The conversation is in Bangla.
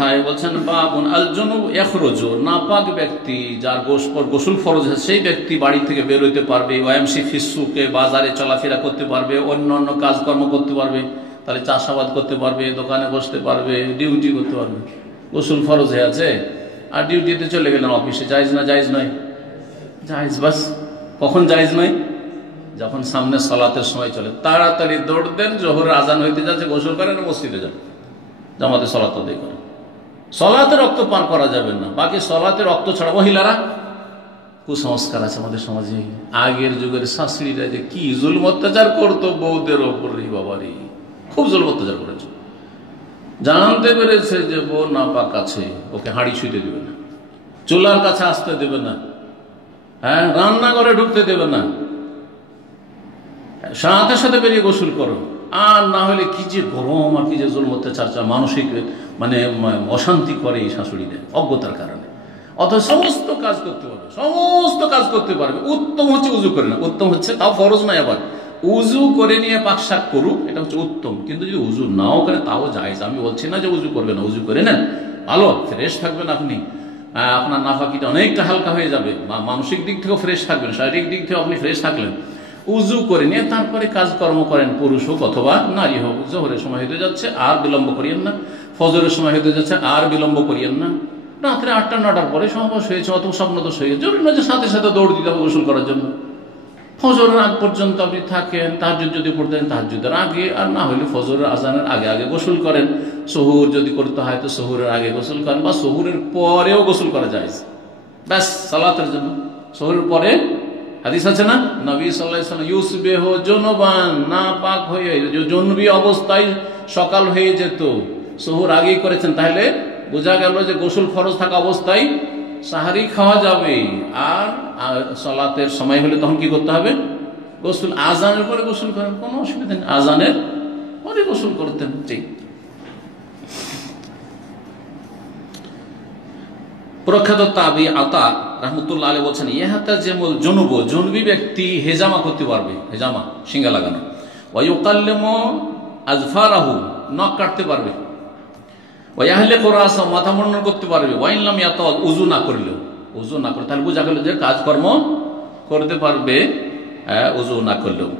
অধ্যায় বলছেন বাবুন আল জুনুব ইয়াখরুজু, নাপাক ব্যক্তি যার গোসল ফরজ আছে সেই ব্যক্তি বাড়ি থেকে বের হইতে পারবে, ওয়ামসি ফিসুকে, বাজারে চলাফেরা করতে পারবে, অন্যান্য কাজকর্ম করতে পারবে, তাহলে চাষাবাদ করতে পারবে, দোকানে বসতে পারবে, ডিউটি করতে পারবে। গোসল ফরজ হয়ে আছে আর ডিউটিতে চলে গেলেন অফিসে, জায়েজ না জায়েজ নয়? জায়েজ। বাস কখন জায়েজ নয়? যখন সামনে সালাতের সময় চলে, তাড়াতাড়ি দৌড় দেন, জোহরের আজান হইতে যাচ্ছে, গোসল করেন, মসজিদে যান, জামাতে সালাত আদায় করেন। সালাতে রক্ত পান করা যাবে না। বাকি সালাতে রক্ত ছাড়া, মহিলারা কুসংস্কার আছে আমাদের সমাজে, আগের যুগের শাশুড়িরা যে কি জুলম অত্যাচার করতো বউদের ওপর, বাবারি খুব জুলম অত্যাচার করেছে। জানতে পেরেছে যে বউ নাপাক আছে, ওকে হাঁড়ি ছুঁতে দেবে না, চুলার কাছে আসতে দেবে না, হ্যাঁ, রান্নাঘরে ঢুকতে দেবে না, সাথে সাথে বেরিয়ে গোসল করো। আর না হলে কি যে গরম আর কি যে জুলম অত্যাচার, মানসিক মানে অশান্তি করে এই শাশুড়িদের অজ্ঞতার কারণে। অথচ সমস্ত কাজ করতে পারবে, সমস্ত কাজ করতে পারবে। উত্তম হচ্ছে উজু করে না, উত্তম হচ্ছে তাও ফরজ নয়, আবার উজু করে নিয়ে পাকশাক করুক, এটা হচ্ছে উত্তম। কিন্তু যদি উজু নাও করে তাও জায়েজ। আমি বলছি না যে উজু করবে না, উজু করে নেন, ভালো ফ্রেশ থাকবেন আপনি, আপনার নাফাকিটা অনেকটা হালকা হয়ে যাবে, মানসিক দিক থেকেও ফ্রেশ থাকবেন, শারীরিক দিক থেকেও আপনি ফ্রেশ থাকলেন। উজু করে নিয়ে তারপরে কাজকর্ম করেন, পুরুষ হোক অথবা নারী হোক। জোহরের সময় হতে যাচ্ছে আর বিলম্ব করিয়েন না, ফজরের সময় হতে যাচ্ছে আর বিলম্ব করিয়েন না। রাত্রে 8টা 9টার পরে সমাবেশ হয়েছে অথবা স্বপ্নদোষ হয়ে গেছে, জরুরি নয় যে সাথে সাথে দৌড় দিতে হবে গোসল করার জন্য। ফজরের আগ পর্যন্ত আপনি থাকেন, তাহাজ্জুদ যদি পড়তেন তাহাজ্জুদের আগে, আর না হলে ফজরের আজানের আগে আগে গোসল করেন। সহুর যদি করতে হয় তো সহুরের আগে গোসল করেন, বা সহুরের পরেও গোসল করা যায়, ব্যাস সালাতের জন্য। সহুরের পরে হাদিস আছে না, নবী সাল্লাল্লাহু আলাইহি ওয়াসাল্লাম ইউসবিহু জুনুবান, নাপাক হয়ে জুনবি অবস্থায় সকাল হয়ে যেত, সহুর আগেই করেছেন। তাহলে বোঝা গেল যে গোসল ফরজ থাকা অবস্থায় সাহারি খাওয়া যাবে, আর সালাতের সময় হলে তখন কি করতে হবে? গোসল। আজানের পরে গোসল করেন, কোনো অসুবিধা নেই, আজানের পরে গোসল করতেন। ঠিক। প্রখ্যাত তাবি আতা রাহমাতুল্লাহ আলাইহি বলছেন, ইহাতা যেমন জুনুব, জুনবি ব্যক্তি হেজামা করতে পারবে, হেজামা সিঙ্গা লাগানো, ওয়া ইউকাল্লিমু আজফারাহু, নখ কাটতে পারবে, ওয়া ইয়াহলিকু রাসাহু, মাথা মুন্ডন করতে পারবে, ওয়া ইন লাম ইয়াতাওয়াদ, উযু না করলেও, উযু না করে, তাহলে বোঝা গেল যে কাজকর্ম করতে পারবে উযু না করলেও।